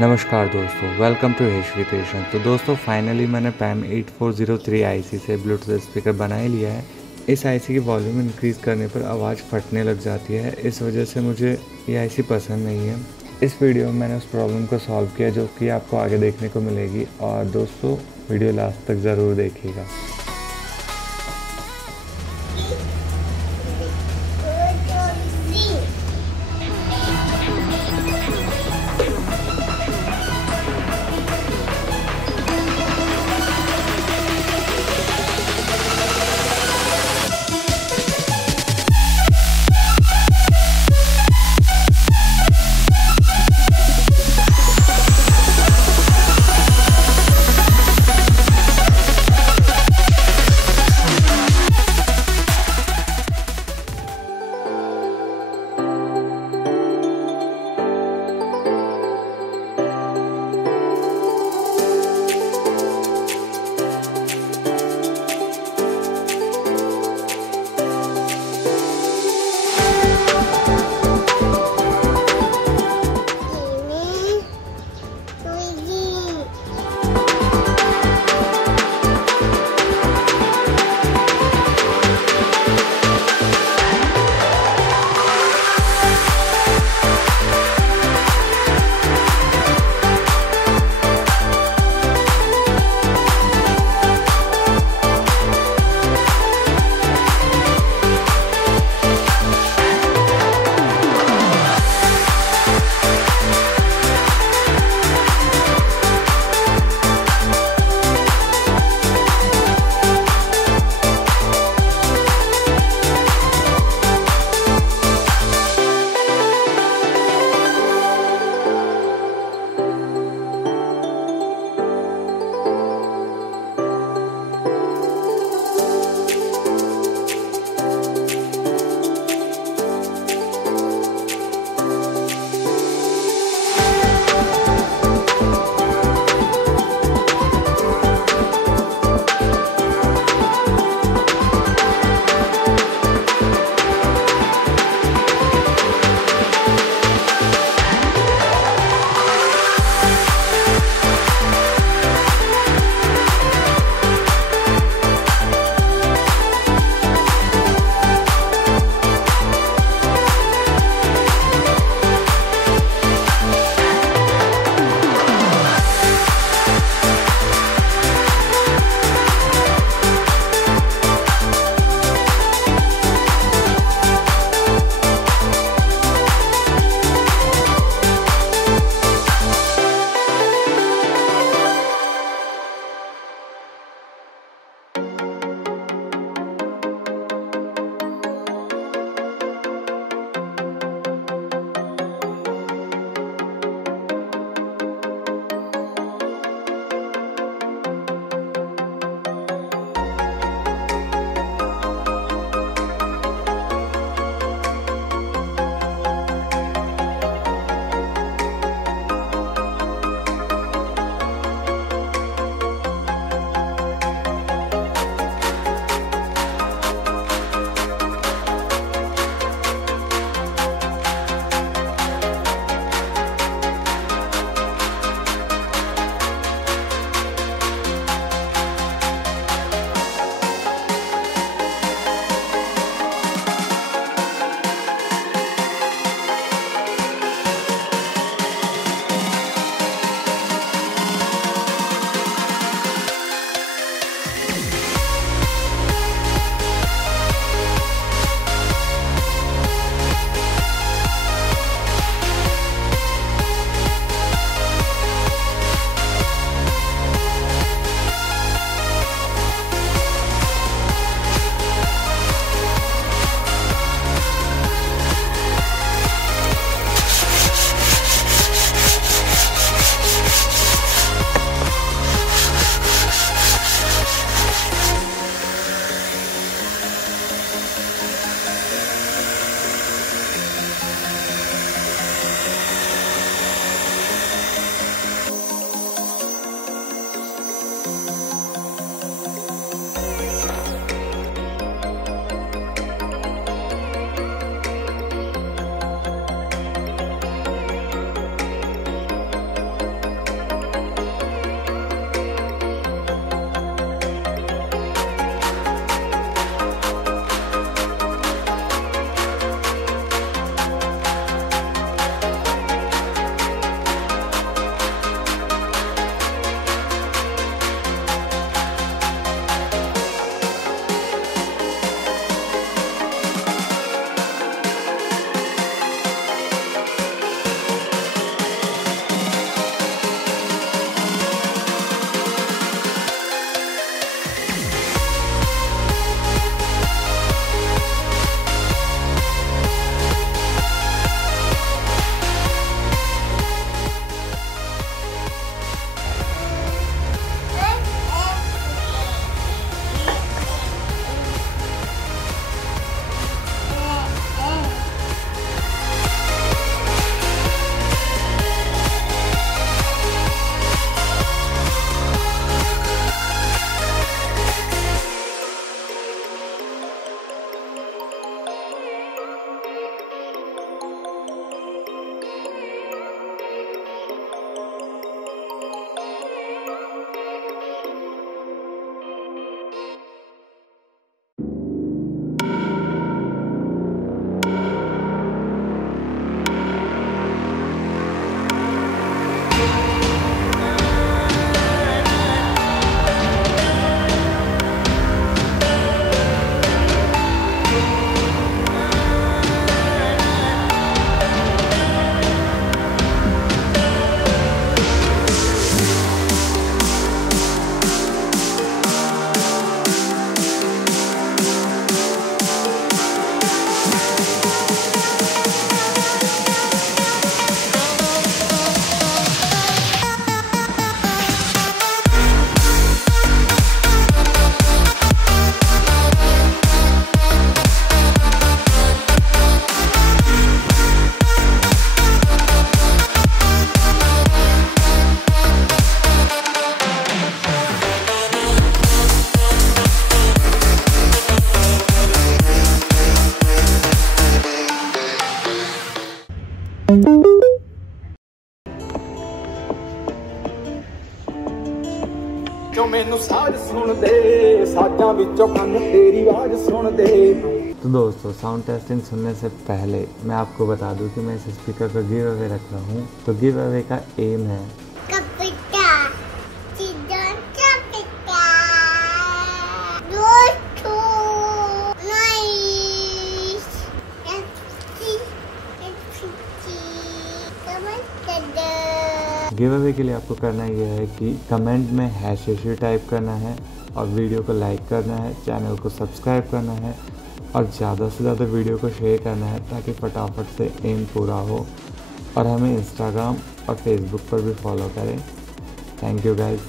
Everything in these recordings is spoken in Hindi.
नमस्कार दोस्तों, वेलकम टू हिस्ट्री क्रिएशन। तो दोस्तों फाइनली मैंने PAM8403 आईसी से ब्लूटूथ स्पीकर बना ही लिया है। इस आईसी की वॉल्यूम इंक्रीज़ करने पर आवाज़ फटने लग जाती है, इस वजह से मुझे ये आईसी पसंद नहीं है। इस वीडियो में मैंने उस प्रॉब्लम को सॉल्व किया जो कि आपको आगे देखने को मिलेगी, और दोस्तों वीडियो लास्ट तक ज़रूर देखिएगा। सुन दे साजां विचों कन तेरी आवाज सुन दे। तो दोस्तों साउंड टेस्टिंग सुनने से पहले मैं आपको बता दूं कि मैं इस स्पीकर का गिव अवे रख रहा हूँ। तो गिव अवे का एम है गिव अवे के लिए आपको करना यह है कि कमेंट में #HSU टाइप करना है और वीडियो को लाइक करना है, चैनल को सब्सक्राइब करना है और ज़्यादा से ज़्यादा वीडियो को शेयर करना है ताकि फटाफट से एम पूरा हो। और हमें इंस्टाग्राम और फेसबुक पर भी फॉलो करें। Thank you guys.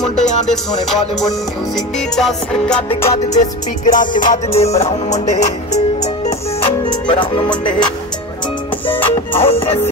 मुंडियां दे सोने बॉलीवुड म्यूजिक दी दस कद कद दे स्पीकरां च वजदे ब्राउन मुंडे